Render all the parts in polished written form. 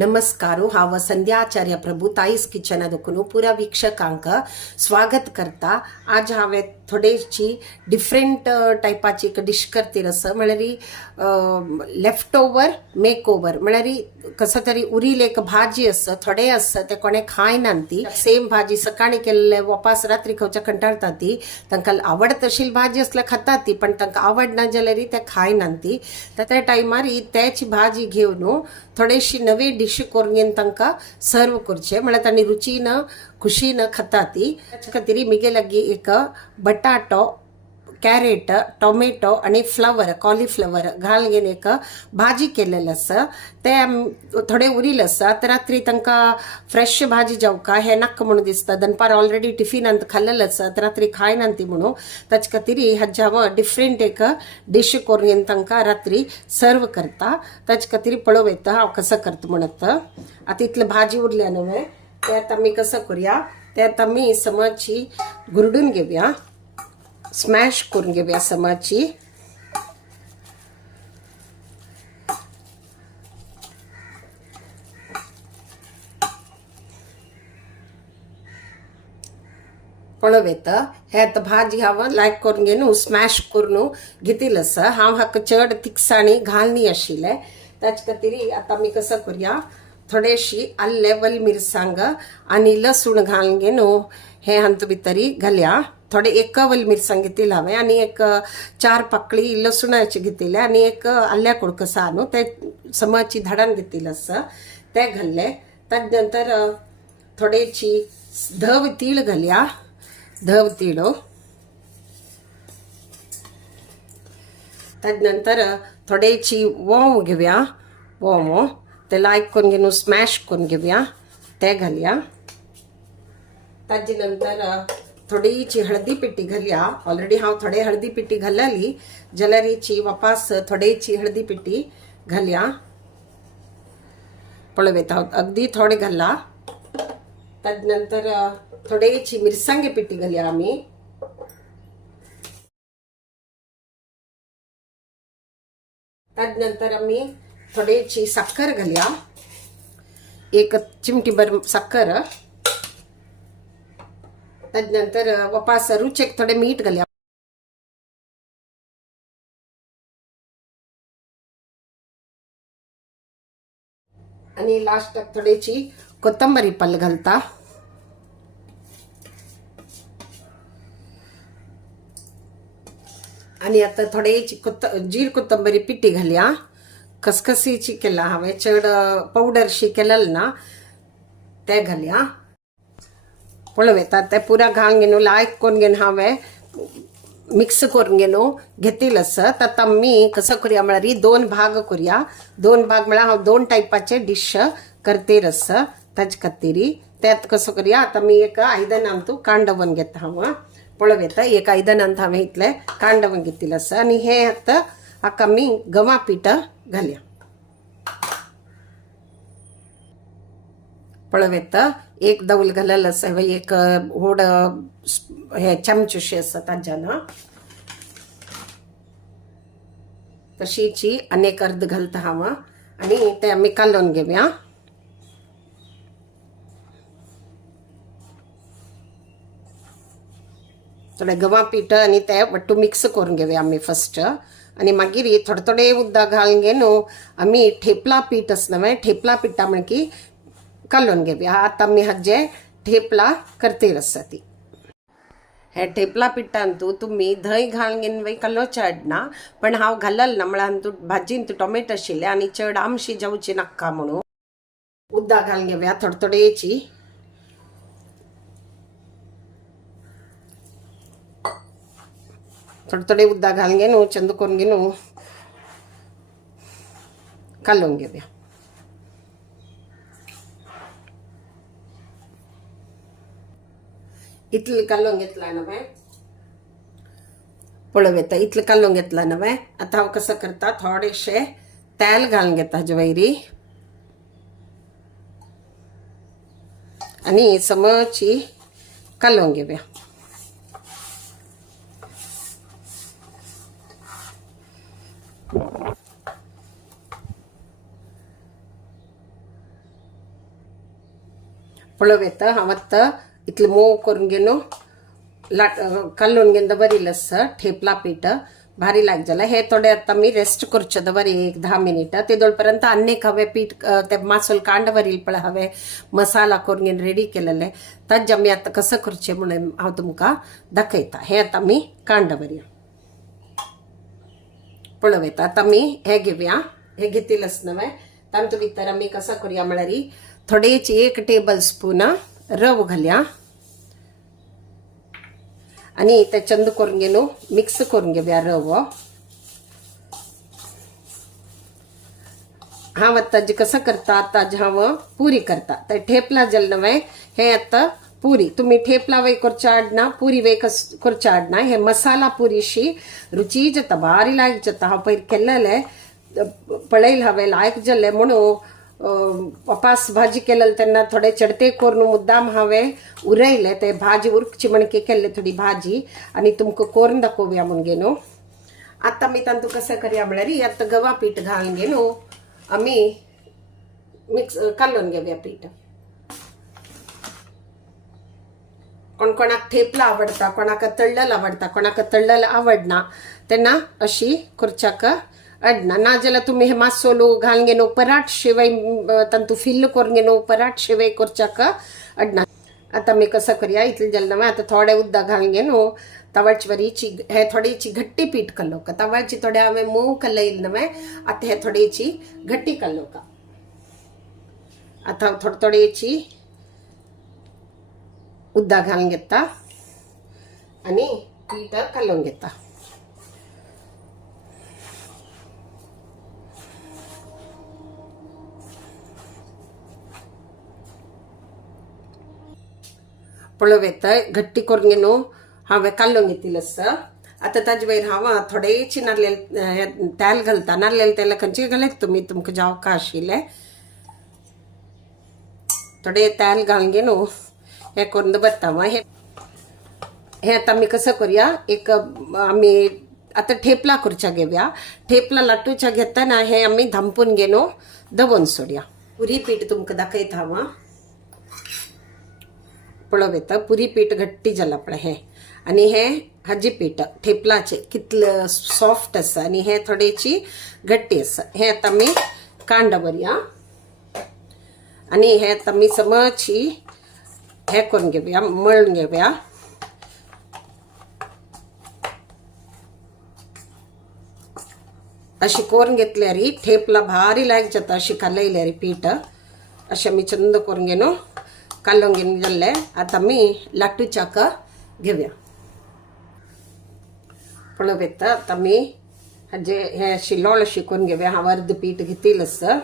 नमस्कारो हांव संध्याचार्य प्रभू ताईस किचन देखून पुरा वीक्षकांक स्वागत करता। आज हांवें थोडेशी डिफरंट टायपाची एक डिश करते म्हळ्यार लेफ्ट ओवर मेक ओवर म्हळ्यार कसं तरी उरील एक भाजी आसा थोडे आसा ते कोणे खायना ती सेम भाजी सकाळी केल्ले वापस रात्री खावच्या कंटाळता ती तांकां आवड तशी भाजी असल्यार खाता ती पण तांकां आवड ना जाल्यार ते खायना ती तर त्या टायमार त्याची भाजी घेवन थोडीशी नवी डिश करून तांकां सर्व करचे म्हळ्यार तांणी रुचीन खुशीन खाता ती ताचे खातीर मिगे लागी एक बटाटो कॅरेट टोमॅटो आणि फ्लावर कॉलीफ्लावर घालून एक भाजी केलेली आसा ते थोडे उरील आसा तर रात्री तांकां फ्रेश भाजी जेवका हे नाका म्हणून दिसता दनपार ऑलरेडी टिफिनांत खाल्लेलं आसा तर रात्री खायना ती म्हणून ताचे खातीर हाजे हांव डिफरंट एक डिश करून तांकां रात्री सर्व करता ताचे खातीर पळोव येता हांव कसं करता म्हणत आतां इतलें भाजी उरल्या न्हय ते आतां आमी कसं करूया ते आतां आमी समची गुरडून घेवया स्मॅश करून घेऊया समाची पळोव येता हे आतां भाजी हांव लायक करून घेवन स्मॅश करून घेतिल्लो आसा हांव हाका चड तिखसाणी घालनी आशिल्ले ताचे खातीर आतां आमी कसं करूया थोडेशी आल्ले वल मिरसांग आनी लसूण घालून घेवन हे हांतू भितर घालया थोडे एक वल मिरसांग घेतिल्ले हांवें आनी एक 4 पाकळी लसुणाची घेतिल्ले आनी एक आल्ल्या कुडको आसा न्हू ते समाची धाडान घेतिल्लो आसा ते घाल्ले ताजे नंतर थोडेची धव तीळ घालया धव तीळ ताजे नंतर थोडेची वोंव घेवया वोंव ते लायक करून घेवन स्मॅश करून घेवया ते घालया ताजे नंतर थोडीची हळदी पिट्टी घालया ऑलरेडी हांव थोडे हळदी पिट्टी घालली जाल्यार हिची वापस थोडेची हळदी पिट्टी घालया पळोव येता अगदी थोडे घाला ताजे नंतर थोडेची मिरसांगे पिट्टी घालया आमी ताजे नंतर आमी थोडेची साखर घालया एक चिमटी भर साखर ताजे नंतर वापस रुचेक थोडे मीठ घालया आणि लास्टाक थोडेची कोथंबरी पल्ल घालता आणि आता थोडेची जीर कोथंबरी पिट्टी घालया खसखसीची केला हांवें चड पावडरशी केलेलं ना ते घालया पळोव येता ते पुरा घालून घेवन लायक करून घेवन हांवें मिक्स करून घेवन घेतिल्लो आसा आतां आमी कसो करूया म्हळ्यार 2 भाग करूया 2 भाग म्हळ्यार हांव 2 टायपाचे डिश करतेर आसा ताचे खातीर त्यात कसो करूया आतां आमी एक आयदनांत कांडवून घेता हांव पळोव येता एक आयदनांत हांवें इतलें कांडवून घेतिल्लें आसा आनी हे आतां हाका आमी गंवा पीठ घालया पळोव येता एक दौल घालेलो आसा एक व्हड हे चमचेशे आसा ताच्यान तशीची अनेक अर्ध घालता हांव आनी ते आमी कालोवन घेवया थोडे गंवा पीठ आनी ते वट्टू मिक्स करून घेवया आमी फस्ट आनी मागीर थोडे थोडे उदक घालून घेवन आमी ठेपला पीठ आसा न्हय ठेपला पिठा म्हण की कालोवन घेवया आतां आमी हाजे ठेपला करतेर आसा ती हे ठेपला पिठांत तुमी धंय घालून घेवन कालो चड ना पण हांव घालल ना म्हळ्यार भाजीन टोमॅटो आशिल्ले आनी चड आमशी जावची नाका म्हणून उदक घालून घेवया थोडे थोडेची थोडे थोडे उदक घालून घेवन चंद करून घेवन कालोवन घेवया इतलें कालोवन घेतला न्हय पळोव येता इतलें कालोवन घेतला न्हय आतां हांव कसं करता थोडेशें तेल घालून घेता हाजे वयरी आनी समची कालोवन घेवया पळोवेत हांव आतां इतलें मोव करून घेनो कालोवन घेवन दवरिल्लें ठेपला पीठ भारी लाग जाला हे थोडे आता मी रेस्ट करचे दवरी 1-10 मिनिटां तेदोळ पर्यंत अन्नेक हांवें पीठ ते मासोल कांड दवरिल्ले पळय हांवें मसाला करून घेवन रेडी केलेले ताजे आमी आतां कसं करचें म्हणून हांव तुमकां दाखयता हे आतां आमी कांड दवरया पळोवेता आतां आमी हे घेवया हे घेतिल्लें न्हय तांतूं भितर आमी कसं करूया म्हळ्यार थोडेची 1 टेबल स्पून रवो घालया आणि ते चंद करून घेऊन मिक्स करून घेऊया रवो हांव आतां कसं करता आतां हांव पुरी करता तर ठेपला जल नवे हे आतां पुरी तुम्ही ठेपला वय करच्या आडना पुरी वय करच्या आडना हे मसाला पुरीशी रुची जाता भारी लायक जाता हांव पयर केल्लेले पळयले हांवें लायक जाल्ले म्हणून पपास भाजी केलेली तेन्ना थोडे चडते करून मुद्दाम हांवें उरयले ते भाजी उरकची म्हणके केल्ले थोडी भाजी आनी तुमकां करून दाखोवया म्हूण घेनो आतां आमी तांतूं कशें करया म्हळ्यार आतां गवा पीठ घालून घेनो आमी मिक्स कालोवन घेवया पीठ कोणाक ठेपला आवडता कोणाक तळ्ळल आवडता कोणाक तळ्ळल आवडना तेन्ना अशी करच्याक अडना ना जाल्यार तुम्ही हे मासोलो घालून घेनो पराठ शिवाय तांतूं फिल्ल करून घेनो पराठ शिवाय करच्याक अडना आतां आमी कसं करया इतलें जालें नवें आतां थोडे उदक घालून घेनो तवाची बरीची हे थोडीची घट्टी पीठ कल्लोका तवाची थोडे हांवें मोव कल्लयिल्लें नवें आतां हे थोडीची घट्टी कल्लोका आतां थोडीची उदक घालून घेता आनी पीठ कल्लोवन घेता पळोवेत घट्टी करून घेनो हांवें कालोवन घेतिल्लें आतां ताजे वयर हांव थोडेची नाल्लेल तेल घालता नाल्लेल तेल खंयचे घालत तुमी तुमकां जावका आशिल्लें थोडे तेल घालून घेनो हे करून दवरता हे आतां आमी कसं करया एक आमी आतां ठेपला करच्या घेवया ठेपला लाटूच्या घेतना हे आमी धांपून घेनो दवरून सोडया पुरी पीठ तुमकां दाखयता हांव पळोवेता पुरी पीठ घट्टी जाला पळय हे आनी हे हाजी पीठ ठेपलाचे कितलें सॉफ्ट आसा आनी हे थोडेची घट्टी आसा हे आतां आमी कांड दवरया आनी हे आतां आमी समची हे करून घेवया मळून घेवया अशी करून घेतल्यार ठेपला भारी लायक जाता अशी कालयल्यार पीठ अशें आमी चंद करून घेनो कालोवन घेवन जाल्ले आतां आमी लाटूच्याक घेवया पळोवेत आतां आमी हाजे हे अशी लोळ अशी करून घेवया हांव अर्द पीठ घेतिल्लें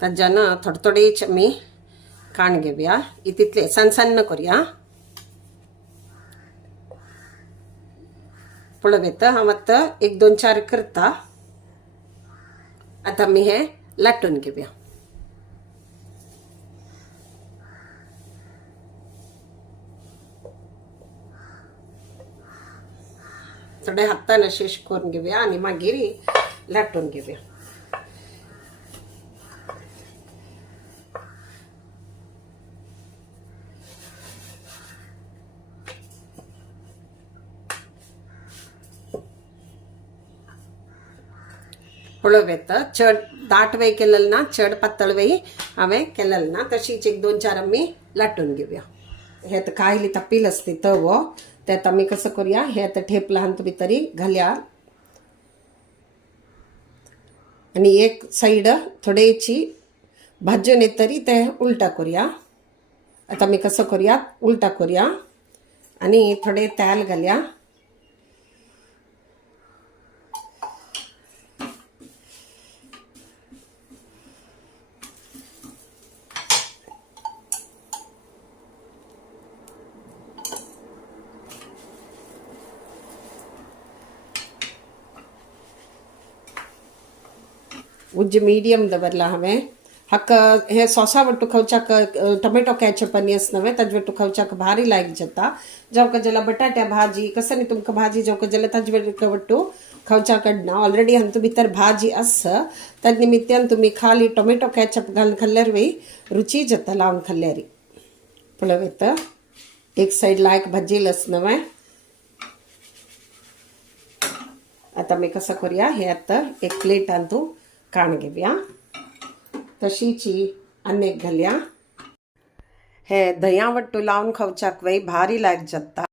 ताच्यान थोडे थोडेच आमी काण घेवया तितले सन्न करया पळोवेत हांव आतां 1-2-4 करता आतां आमी हे लाटून घेवया थोडे हातान अशें करून घेवया आनी मागीर लाटून घेवया पळोवेत चड दाट वय केलेलं ना चड पातळ वय हांवें केलेलं ना तशीच 1-2-4 आमी लाटून घेवया हे आतां कायली तापिल आसता तवो त्यात आमी कसं करूया हे आतां ठेपला हांतू भितरी घालया आनी एक साइड थोडेची भाजून येतरी ते उलटा करूया आतां आमी कसं करूया उलटा करूया आनी थोडे तेल घालया उज्ज मीडियम दवरला हांवें हक्क हे सॉसा वट्टू खावच्याक टोमॅटो कॅचअप आनी आसनवे ताजे वट्टू खावच्याक भारी लायक जाता जावं जाल्यार बटाट्या भाजी कसं न्ही तुमकां भाजी जावं जाल्यार ताजे वट्टू खावच्याकडनं ऑलरेडी हंतु भितर भाजी आस तद निमित्तान तुम्ही खाली टोमॅटो कॅचअप घालून खाल्ल्यार वय रुची जाता लावून खाल्ल्यारी पळव येतं एक साईडला एक भाजीलच नव्हे आता मी कसं करूया हे आता एक प्लेट आणतो काण घेऊया तशीची अनेक घालया हे दह्यावट्टू लावून खावच्याक वय भारी लाग जाता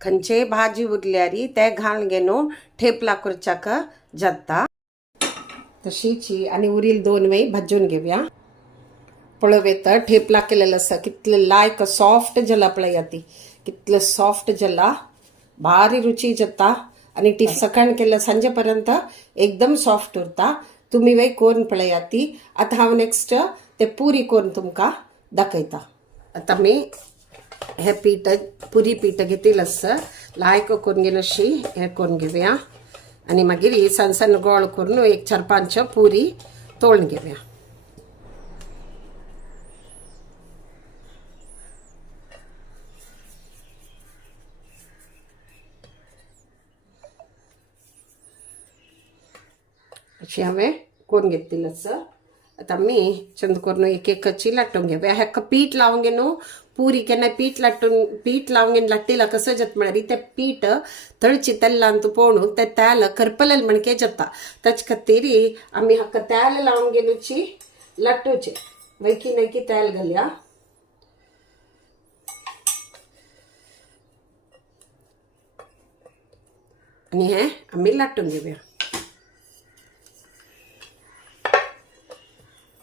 खंचे भाजी उरल्यारी ते घालून घेनो ठेपला करच्याक जाता तशीची आणि उरील 2 वेळी भाजून घेऊया पळव येतं ठेपला केलेलं असं कितलं लायक सॉफ्ट जला पळया ती कितलं सॉफ्ट जला भारी रुची जाता आणि ती सकाळ केलं सांजेपर्यंत एकदम सॉफ्ट उरता तुम्ही वय कोण पळया ती आता हांव नेक्स्ट ते पुरी कोण तुमका दाखयता आता मी हे पीठ पुरी पीठ घेतील असं लायक करून घेऊन अशी हे करून घेऊया आणि मागीर सण सण गोळ करून एक 4-5 पुरी तोळून घेऊया अशी हांवें करून घेतली असं आता मी चंद करून एक एकची लाटून घेऊया हेका पीठ लावून घेनो पुरी केन्ना पीठ लावून घेऊन लाट्टीला कसं जात म्हळ्यार ते पीठ तळची तेल्ला अंतू पोवणू ते तेल करपलेल म्हणके जाता ताचे खातीर आमी हाका तेल लावून घेवची लाटूचे वैकी नैकी तेल घालया आणि हे आमी लाटून घेऊया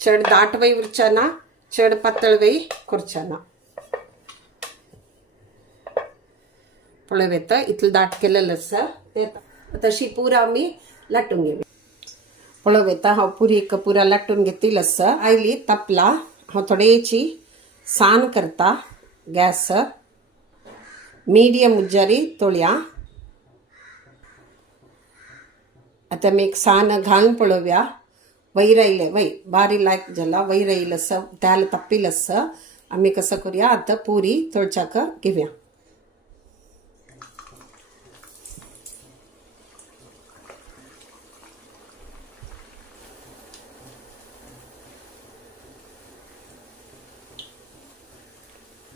चड दाट वय उरच्याना चड पातळ वय करच्याना पळव येतं इतलं दाट केलेलं असं ते तशी पुरा आम्ही लाटून घेऊया पळव येतं हांव पुरी एक पुरा लाटून घेतली असं आयली तापला हांव थोडेची सान करता गॅस मीडियम उज्जारी तोळया आता मी एक सान घालून पळोवया वयर आयले वय बारी लायक जाला वयर आयलं असं तेल तापील असं आम्ही कसं करूया आता पुरी तळच्याक घेऊया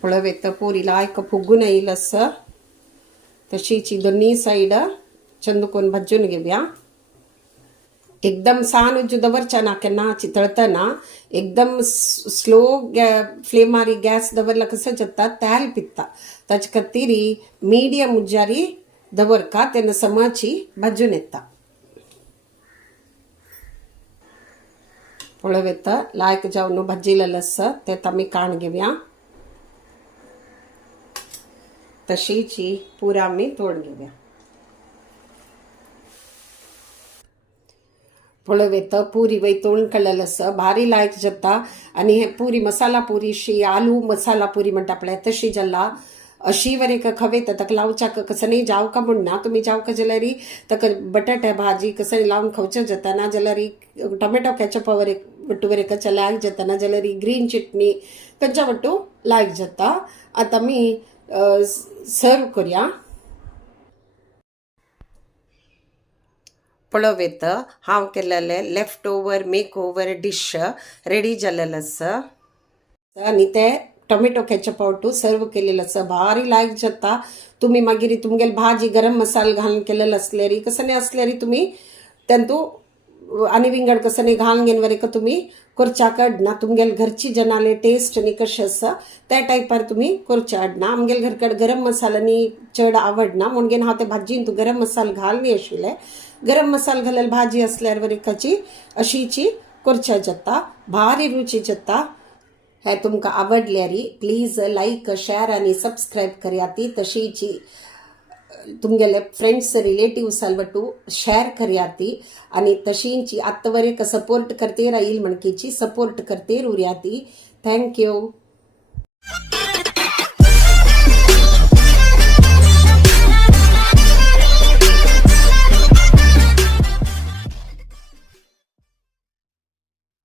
पळव येतं पुरीला एक फुगून येईल असं तशीची दोन्ही साईड चंद करून भाजून घेऊया एकदम सान उज्जू दवरच्या ना केन्ना तळतना एकदम स्लो फ्लेमारी गॅस दवरला कसं जाता तेल पित्ता ताचे खातीर मीडियम उज्जारी दवरका तेन्ना समाची भाजून येता पळव येतं लायक जावन भाजिलेलं असं ते आमी काण घेऊया तशीची पुरा आमी तोड घेऊया पळव येतं पुरी वय तोळून काडलेलं असं भारी लायक जाता आणि हे पुरी मसाला पुरी शी आलू मसाला पुरी म्हणटा पळय तशी जाला अशी वर एक खवे ताका लावच्याक कसं नाही जावका म्हणना तुम्ही जावका जाल्यार ताका बटाट्या भाजी कसं लावून खावचें जाता ना जाल्यार टोमॅटो कॅचअपा वर एक वट्टू वर एकाच्या लायक जाता ना जाल्यार ग्रीन चटणी खंयच्या वट्टू लायक जाता आता मी सर्व करूया पळव येतं हांव केलेले left over make over dish ready जालेलं असं आणि ते टोमॅटो कॅचअप आवटू सर्व केलेलं असं भारी लायक जाता तुम्ही मागीर तुमगेल भाजी गरम मसाला घालून केलेलं असल्यार कसं नाही असल्यार तुम्ही तेंतू आनी विंगड कसं नाही घालून घेवन वर तुम्ही करच्याक ना तुमगेल घरची जनाले टेस्ट न्ही कशें आसा त्या टायपार तुम्ही करच्या आडना आमगेल घरकड गरम मसाला न्ही चड आवडना म्हणून हांव ते भाजयेन तू गरम मसाला घालनी आशिल्ले गरम मसाला घालेल भाजी असल्यार वर एकाची अशीची करच्या जाता भारी रुची जाता हे तुमकां आवडल्यारी प्लीज लायक शेअर आणि सबस्क्राईब कराती तशीची तुमगेले फ्रेंड्स रिलेटिव्स अल्वटू शेअर कराती आणि तशींची आत्ता वर एक सपोर्ट करते राहील म्हणकीची सपोर्ट करते उरयाती थँक्यू